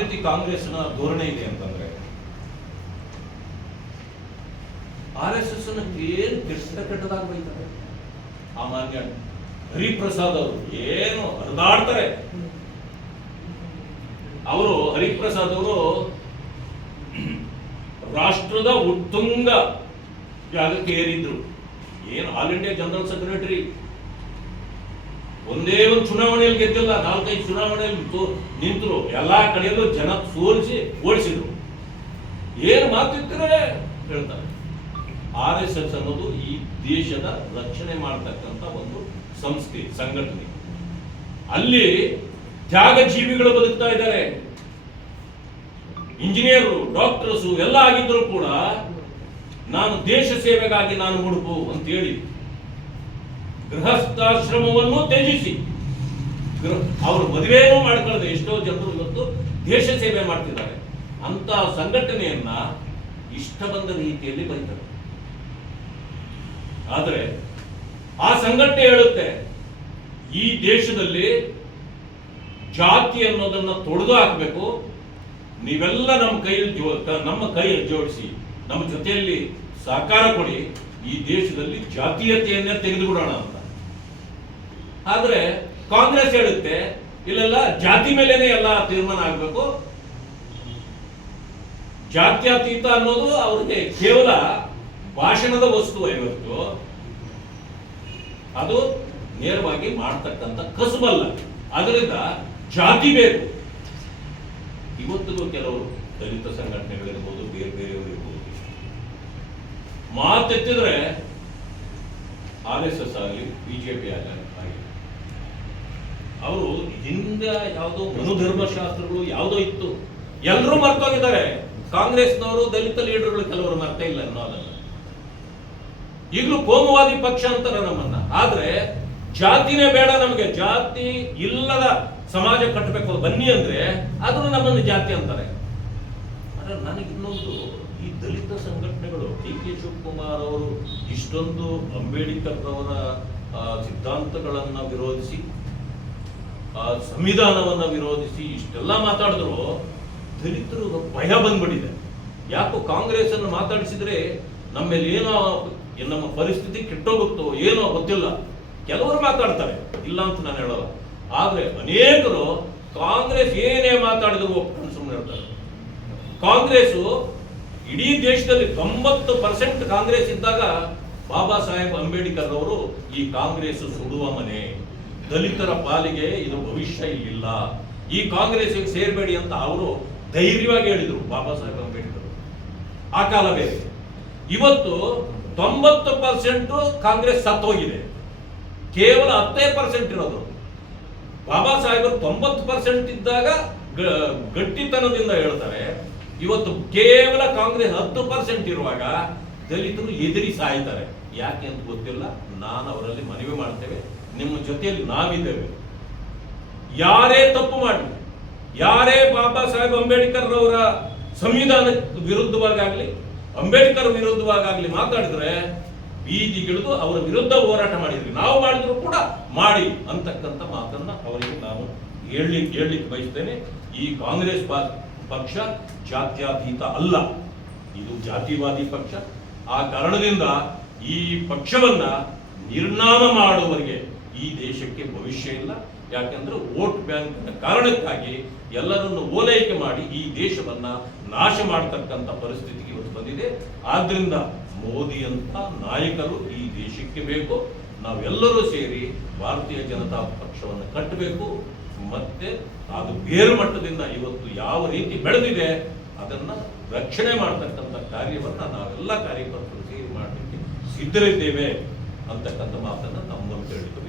ರೀತಿ ಕಾಂಗ್ರೆಸ್ನ ಧೋರಣೆ ಇದೆ ಅಂತಂದ್ರೆ, ಆರ್ ಎಸ್ ಎಸ್ ಏನು ಕೆಟ್ಟ ಬೈತಾರೆ? ಆ ಮಾನ್ಯ ಹರಿಪ್ರಸಾದ್ ಅವರು ಏನು ಹರಿದಾಡ್ತಾರೆ? ಅವರು ಹರಿಪ್ರಸಾದ್ ಅವರು ರಾಷ್ಟ್ರದ ಉತ್ತುಂಗ ಜಾಗಕ್ಕೆ ಏರಿದ್ರು. ಏನು ಆಲ್ ಇಂಡಿಯಾ ಜನರಲ್ ಸೆಕ್ರೆಟರಿ ಒಂದೇ ಒಂದು ಚುನಾವಣೆಯಲ್ಲಿ ಗೆದ್ದಿಲ್ಲ, ನಾಲ್ಕೈದು ಚುನಾವಣೆಯಲ್ಲಿ ನಿಂತರು, ಎಲ್ಲಾ ಕಡೆಯಲ್ಲೂ ಜನ ಸೋಲಿಸಿ ಓಡಿಸಿದ್ರು. ಏನು ಮಾತಿದ್ರೆ ಹೇಳ್ತಾರೆ. ಆರ್ ಎಸ್ ಎಸ್ ಅನ್ನೋದು ಈ ದೇಶದ ರಕ್ಷಣೆ ಮಾಡತಕ್ಕಂತ ಒಂದು ಸಂಸ್ಥೆ, ಸಂಘಟನೆ. ಅಲ್ಲಿ ತ್ಯಾಗ ಜೀವಿಗಳು ಬದುಕ್ತಾ ಇದ್ದಾರೆ. ಇಂಜಿನಿಯರು, ಡಾಕ್ಟರ್ಸು, ಎಲ್ಲ ಆಗಿದ್ರು ಕೂಡ ನಾನು ದೇಶ ಸೇವೆಗಾಗಿ ನಾನು ಮುಡುಪು ಅಂತ ಹೇಳಿ ಗೃಹಸ್ಥಾಶ್ರಮವನ್ನು ತ್ಯಜಿಸಿ. ಅವರು ಮದುವೆಯೂ ಮಾಡ್ಕೊಳ್ಳದೆ ಎಷ್ಟೋ ಜನರು ಇವತ್ತು ದೇಶ ಸೇವೆ ಮಾಡ್ತಿದ್ದಾರೆ. ಅಂತ ಸಂಘಟನೆಯನ್ನ ಇಷ್ಟ ಬಂದ ರೀತಿಯಲ್ಲಿ ಬರೀತಾರೆ ಆದರೆ ಆ ಸಂಘಟನೆ ಹೇಳುತ್ತೆ, ಈ ದೇಶದಲ್ಲಿ ಜಾತಿ ಅನ್ನೋದನ್ನ ತೊಡೆದು ಹಾಕಬೇಕು. ನೀವೆಲ್ಲ ನಮ್ಮ ಕೈಯಲ್ಲಿ ಜೋ ನಮ್ಮ ಕೈ ಜೋಡಿಸಿ, ನಮ್ಮ ಜೊತೆಯಲ್ಲಿ ಸಹಕಾರ ಕೊಡಿ, ಈ ದೇಶದಲ್ಲಿ ಜಾತೀಯತೆಯನ್ನೇ ತೆಗೆದುಬಿಡೋಣ ಅಂತ. ಆದ್ರೆ ಕಾಂಗ್ರೆಸ್ ಹೇಳುತ್ತೆ, ಇಲ್ಲೆಲ್ಲ ಜಾತಿ ಮೇಲೇನೆ ಎಲ್ಲ ತೀರ್ಮಾನ ಆಗಬೇಕು. ಜಾತ್ಯತೀತ ಅನ್ನೋದು ಅವ್ರಿಗೆ ಕೇವಲ ಭಾಷಣದ ವಸ್ತು ಇವತ್ತು ಅದು ನೇರವಾಗಿ ಮಾಡ್ತಕ್ಕಂಥ ಕಸುಬಲ್ಲ. ಅದರಿಂದ ಜಾತಿ ಬೇಕು. ಇವತ್ತಿಗೂ ಕೆಲವರು ದಲಿತ ಸಂಘಟನೆಗಳಿರ್ಬೋದು, ಬೇರೆ ಬೇರೆಯವರು ಇರ್ಬೋದು. ಮಾತೆತ್ತಿದ್ರೆ ಆರ್ ಎಸ್ ಎಸ್ ಆಗಲಿ ಬಿಜೆಪಿ ಆಗಲಿ ಹಿಂದೆ ಯಾವುದೋ ಮನುಧರ್ಮಶಾಸ್ತ್ರಗಳು ಯಾವುದೋ ಇತ್ತು. ಎಲ್ಲರೂ ಮರ್ತೋಗಿದ್ದಾರೆ. ಕಾಂಗ್ರೆಸ್ನವರು, ದಲಿತ ಲೀಡರ್ಗಳು ಕೆಲವರು ಮರ್ತ ಇಲ್ಲ ಅನ್ನೋದನ್ನ ಈಗಲೂ ಕೋಮುವಾದಿ ಪಕ್ಷ ಅಂತಾರೆ ನಮ್ಮನ್ನ. ಆದ್ರೆ ಜಾತಿನೇ ಬೇಡ ನಮಗೆ. ಜಾತಿ ಇಲ್ಲದ ಸಮಾಜ ಕಟ್ಟಬೇಕು. ಬನ್ನಿ ಅಂದ್ರೆ ಅದನ್ನು ನಮ್ಮನ್ನು ಜಾತಿ ಅಂತಾರೆ. ಆದ್ರೆ ನನಗೆ ಇನ್ನೊಂದು, ಈ ದಲಿತ ಸಂಘಟನೆಗಳು ಡಿ ಕೆ ಶಿವಕುಮಾರ್ ಅವರು ಇಷ್ಟೊಂದು ಅಂಬೇಡ್ಕರ್ ಅವರ ಸಿದ್ಧಾಂತಗಳನ್ನ ವಿರೋಧಿಸಿ ಆ ಸಂವಿಧಾನವನ್ನ ವಿರೋಧಿಸಿ ಇಷ್ಟೆಲ್ಲ ಮಾತಾಡಿದ್ರು, ದಲಿತರು ಭಯ ಬಂದ್ಬಿಟ್ಟಿದೆ. ಯಾಕೋ ಕಾಂಗ್ರೆಸ್ ಅನ್ನು ಮಾತಾಡಿಸಿದ್ರೆ ನಮ್ಮಲ್ಲಿ ಏನೋ ನಮ್ಮ ಪರಿಸ್ಥಿತಿ ಕೆಟ್ಟೋಗುತ್ತೋ ಏನೋ ಗೊತ್ತಿಲ್ಲ. ಕೆಲವರು ಮಾತಾಡ್ತಾರೆ, ಇಲ್ಲ ಅಂತ ನಾನು ಹೇಳಲ್ಲ. ಆದ್ರೆ ಅನೇಕರು ಕಾಂಗ್ರೆಸ್ ಏನೇ ಮಾತಾಡಿದ್ರು ಒಪ್ಕೊಂಡು ಸುಮ್ಮನೆ ಇರ್ತಾರೆ. ಕಾಂಗ್ರೆಸ್ ಇಡೀ ದೇಶದಲ್ಲಿ ತೊಂಬತ್ತು ಪರ್ಸೆಂಟ್ ಕಾಂಗ್ರೆಸ್ ಇದ್ದಾಗ ಬಾಬಾ ಸಾಹೇಬ್ ಅಂಬೇಡ್ಕರ್ ಅವರು ಈ ಕಾಂಗ್ರೆಸ್ ಸುಡುವ ಮನೆ. ದಲಿತರ ಪಾಲಿಗೆ ಇದು ಭವಿಷ್ಯ ಇಲ್ಲಿಲ್ಲ. ಈ ಕಾಂಗ್ರೆಸ್ಗೆ ಸೇರ್ಬೇಡಿ ಅಂತ ಅವರು ಧೈರ್ಯವಾಗಿ ಹೇಳಿದರು ಬಾಬಾ ಸಾಹೇಬ್ ಅಂಬೇಡ್ಕರ್ ಆ ಕಾಲ ಬೇರೆ. ಇವತ್ತು ತೊಂಬತ್ತು ಪರ್ಸೆಂಟ್ ಕಾಂಗ್ರೆಸ್ ಸತ್ತೋಗಿದೆ. ಕೇವಲ ಹತ್ತೇ ಪರ್ಸೆಂಟ್ ಇರೋದು. ಬಾಬಾ ಸಾಹೇಬರು ತೊಂಬತ್ತು ಪರ್ಸೆಂಟ್ ಇದ್ದಾಗ ಗಟ್ಟಿತನದಿಂದ ಹೇಳ್ತಾರೆ, ಇವತ್ತು ಕೇವಲ ಕಾಂಗ್ರೆಸ್ ಹತ್ತು ಪರ್ಸೆಂಟ್ ಇರುವಾಗ ದಲಿತರು ಎದುರಿ ಸಾಯ್ತಾರೆ. ಯಾಕೆ ಅಂತ ಗೊತ್ತಿಲ್ಲ. ನಾನು ಅವರಲ್ಲಿ ಮನವಿ ಮಾಡ್ತೇವೆ. ನಿಮ್ಮ ಜೊತೆಯಲ್ಲಿ ನಾವಿದ್ದೇವೆ. ಯಾರೇ ತಪ್ಪು ಮಾಡಲಿ, ಯಾರೇ ಬಾಬಾ ಸಾಹೇಬ್ ಅಂಬೇಡ್ಕರ್ ಅವರ ಸಂವಿಧಾನ ವಿರುದ್ಧವಾಗಲಿ ಅಂಬೇಡ್ಕರ್ ವಿರುದ್ಧವಾಗಲಿ ಮಾತಾಡಿದ್ರೆ ಬೀದಿಗಿಳಿದು ಅವರ ವಿರುದ್ಧ ಹೋರಾಟ ಮಾಡಿದ್ರಿ. ನಾವು ಮಾಡಿದ್ರು ಕೂಡ ಮಾಡಿ ಅಂತಕ್ಕಂಥ ಮಾತನ್ನ ಅವರಿಗೆ ನಾನು ಹೇಳಿ ಹೇಳಲಿಕ್ಕೆ ಬಯಸ್ತೇನೆ. ಈ ಕಾಂಗ್ರೆಸ್ ಪಕ್ಷ ಜಾತ್ಯಾತೀತ ಅಲ್ಲ. ಇದು ಜಾತಿವಾದಿ ಪಕ್ಷ. ಆ ಕಾರಣದಿಂದ ಈ ಪಕ್ಷವನ್ನ ನಿರ್ನಾಮ ಮಾಡುವವರೆಗೆ ಈ ದೇಶಕ್ಕೆ ಭವಿಷ್ಯ ಇಲ್ಲ. ಯಾಕಂದ್ರೆ ವೋಟ್ ಬ್ಯಾಂಕ್ ಕಾರಣಕ್ಕಾಗಿ ಎಲ್ಲರನ್ನು ಓಲೈಕೆ ಮಾಡಿ ಈ ದೇಶವನ್ನ ನಾಶ ಮಾಡತಕ್ಕಂಥ ಪರಿಸ್ಥಿತಿಗೆ ಇವತ್ತು ಬಂದಿದೆ. ಆದ್ರಿಂದ ಮೋದಿ ಅಂತ ನಾಯಕರು ಈ ದೇಶಕ್ಕೆ ಬೇಕು. ನಾವೆಲ್ಲರೂ ಸೇರಿ ಭಾರತೀಯ ಜನತಾ ಪಕ್ಷವನ್ನು ಕಟ್ಟಬೇಕು. ಮತ್ತೆ ಅದು ಬೇರು ಮಟ್ಟದಿಂದ ಇವತ್ತು ಯಾವ ರೀತಿ ಬೆಳೆದಿದೆ ಅದನ್ನ ರಕ್ಷಣೆ ಮಾಡತಕ್ಕಂಥ ಕಾರ್ಯವನ್ನ ನಾವೆಲ್ಲ ಕಾರ್ಯಕರ್ತರು ಸೇರಿ ಮಾಡಲಿಕ್ಕೆ ಸಿದ್ಧರಿದ್ದೇವೆ ಅಂತಕ್ಕಂಥ ಮಾತನ್ನ ನಮ್ಮ ಮೂಲಕ ಹೇಳಿದ್ದು